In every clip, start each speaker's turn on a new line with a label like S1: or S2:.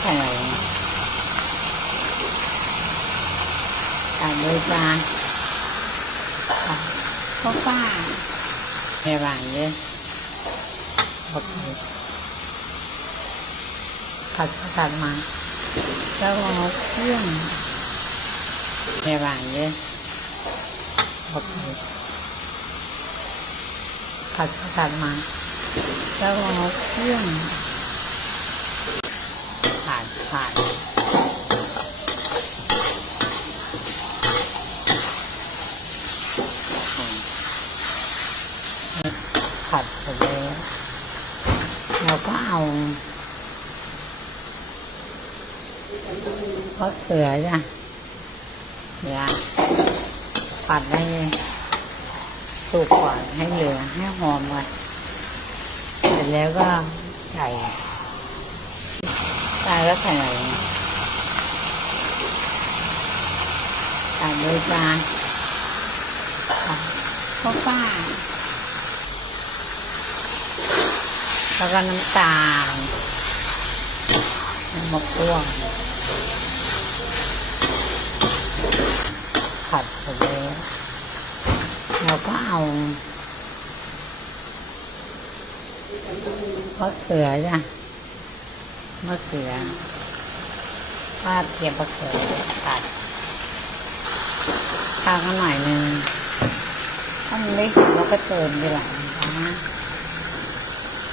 S1: ใส่อะไรใส่เลยจ้าข้าวป้าแค่หวานเยอะโอเคผัดผัดมาแล้วเอาเครื่องแค่หวานเยอะโอเคผัดผัดมาแล้วเอาเครื่อง ผ่านผ่านผัดไปแล้วเราก็เอาก็เสือจ้ะเดี๋ยวผัดให้สุกก่อนให้เหลืองให้หอมก่อนเสร็จแล้วก็ใส่ ใส่แล้วใส่งอะไรใส่เลยจ้าข้าวป้าแล้วก็น้ำตาลมะกรูดผัดไปแล้วเราก็เอามะเขือจ้ะ มะเขือปาดเทียมมะเขือตัดข้าวก็หน่อยหนึ่งถ้ามันไม่สุกเราก็เติมไปหลังนะ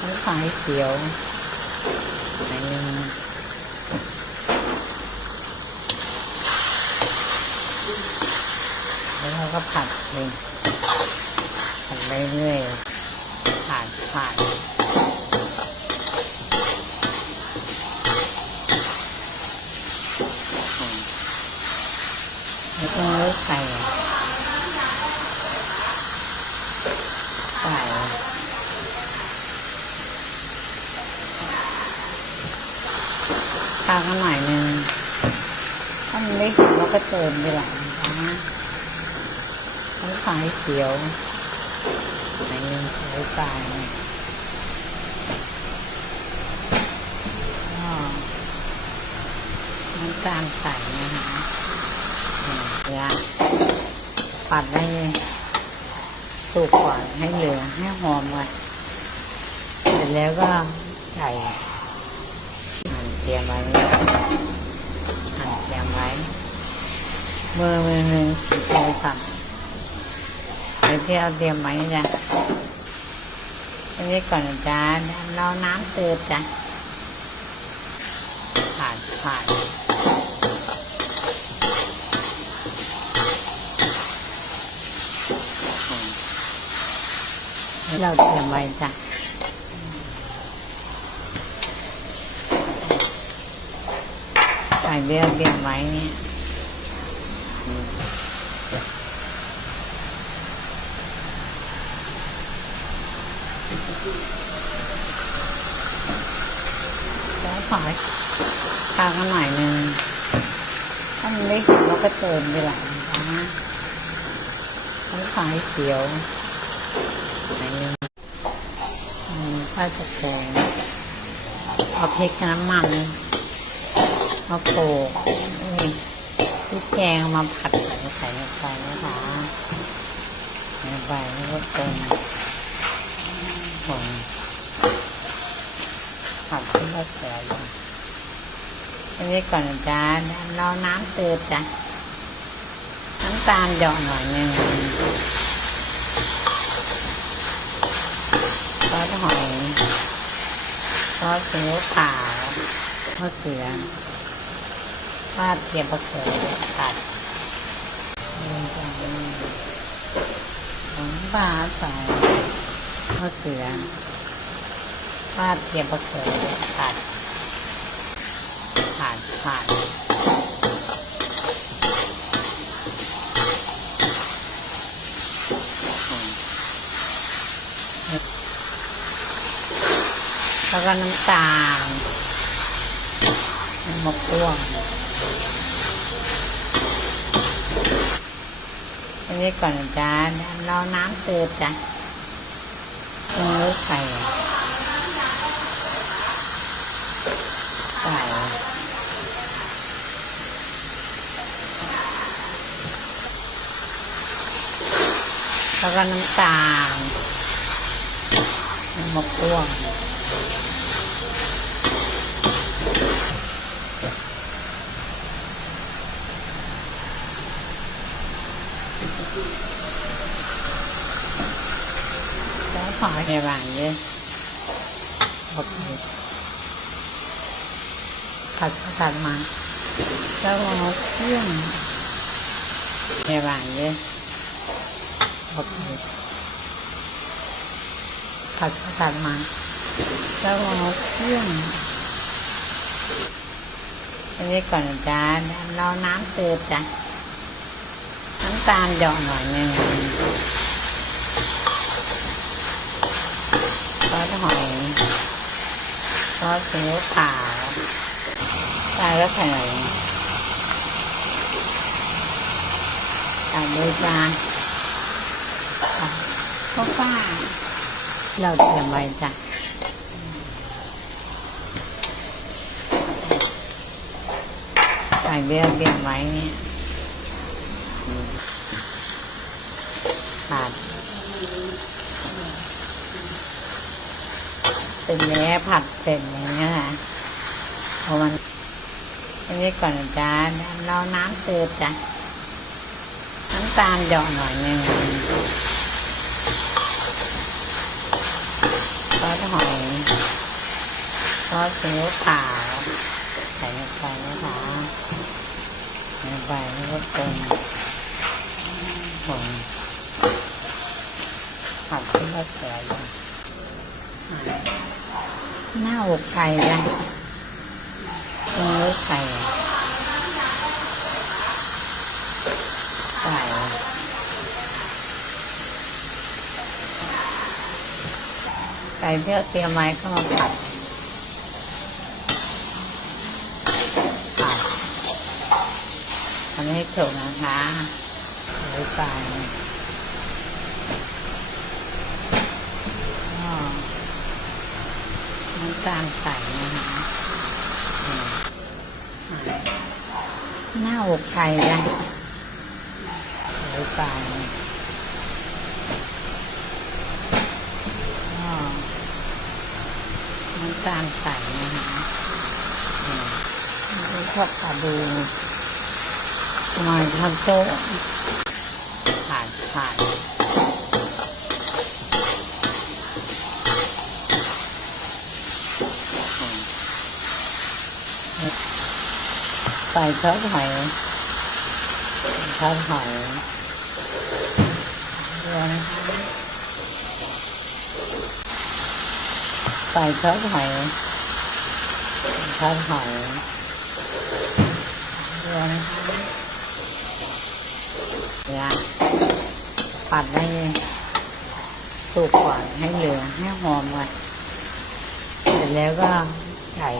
S1: น้ำตาลเขียวหนนึงแล้วเราก็ผัดเลยผัดเรื่อยๆผัดผัด แล้วก็เลือกใส่ใส่ข้าวก็หน่อยนึ่งถ้ามันไม่สุกเราก็เติมไปหลังนะน้ำตาลเขียวไหนนึงใส่ตาลก็น้ำตาลใส่นะคะ เดี๋ยวปัดให้สุกก่อนให้เหลืองให้หอมก่อนเสร็จแล้วก็ใส่หั่นเตรียมไว้หั่นเตรียมไว้มือมือหนึ่งถือโทรศัพท์ไอ้ที่เราเตรียมไว้นี่จ้ะอันนี้ก่อนจ๊ะเราน้ำเติมจ้ะผ่านผ่าน นี่เราเตรียมไว้จ้ะใส่เบี้ยเบี้ยไว้เนี่ยแล้วขอยข้าวก็หน่อยหนึ่งถ้ามันไม่สุกเราก็เติมไปหลังนะน้ำตาลเขียวไหนนึง อืมข้าวจะแกงเอาพริกน้ำมันมาโขกนี่พริกแกงมาผัดใส่ใส่ลงไปนะคะใส่ไปแล้วก็เติมผงผัดขึ้นมาเสียอยู่อันนี้ก่อนจ๊ะเราน้ำเติมจ้ะน้ำตาลหยอกหน่อยนึ่งซอสหอย ซอสซีอิ๊วขาวมะเขือปาดเทียมะเขือตัดลงไปของปลาใส่มะเขือปาดเทียมะเขือตัดผ่านผ่าน แล้วก็น้ำตาลน้ำมะกวงอันนี้ก่อนจ้าเราน้ำเติมจ้ะลงรสใส่ใส่แล้วก็น้ำตาลน้ำมะกวง ให้หวานเยอะโอเคผัดผัดมาแล้วเอาเครื่องอันนี้ก่อนนะจ้าเราน้ำเติมจ้ะน้ำตาลหยอกหน่อยนึงซอ สหอยซอสซีอิ๊วขาวใส่แล้วใส่หน่อยใส่ด้วยจ้าข้าวฟ่าเราเตรียมไว้จ้ะใส่เบี้ยเบี้ยไว้เนี่ยขาด เป็นเนื้ผัดเสร็จอย่างเงี้ยค่ะเพราะมันอันนี้ก่อนจ้าเราน้ำเติมจ้ะน้ำตาลหยอกหน่อยหนึงซอสหอยซอสซีอิ๊วขาวใส่ลงไปนะคะในใบนี่ก็เป็นผงผัดที่เราเสียอยู่ หน้าอกไก่จ้ะเนื้อไก่ไก่ไก่ที่เราเตรียมไว้เข้ามาผัดผัดทำให้ถูกนะคะไว้ไก็ น้ำตาลใส่นะคะหน้าอกไก่จ้ะไว้ไปก็น้ำตาลใส่นะคะอืมแล้วก็ปลาดูมาทำโต๊ะผ่านผ่าน ใส่ซอสหอยซอสหอยเดี๋ยวนะคะใส่ซอสหอยซอสหอยเดี๋ยวนะคะเนี่ยปัดให้สุกก่อนให้เหลืองให้หอมก่อนเสร็จแล้วก็ใส่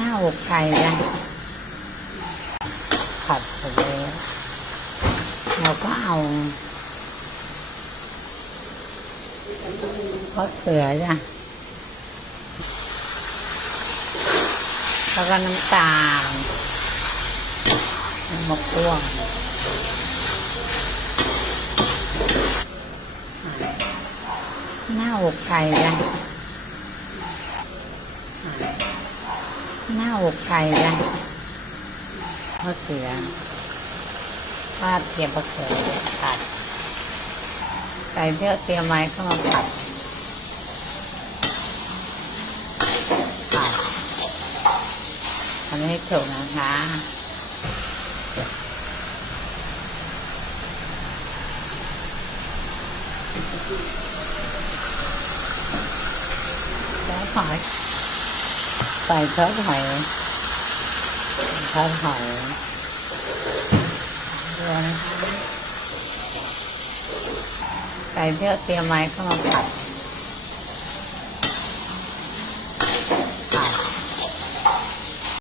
S1: หน้าอกไก่จ้ะผัดเสร็จแล้วเราก็เอาข้าเสือจ้ะแล้วก็น้ำตาลน้ำมะกรูดหน้าอกไก่จ้ะ หน้าอกไก่จ้ะข้าเสือปาดเตรียมมะเขือผัดไก่ที่เราเตรียมไว้เข้ามาผัดผัดทำให้ถูกนะคะแล้วหอย ใส่ซอสหอยซอสหอยเดี๋ยวนะคะไก่ที่เราเตรียมไม้เข้ามาผัด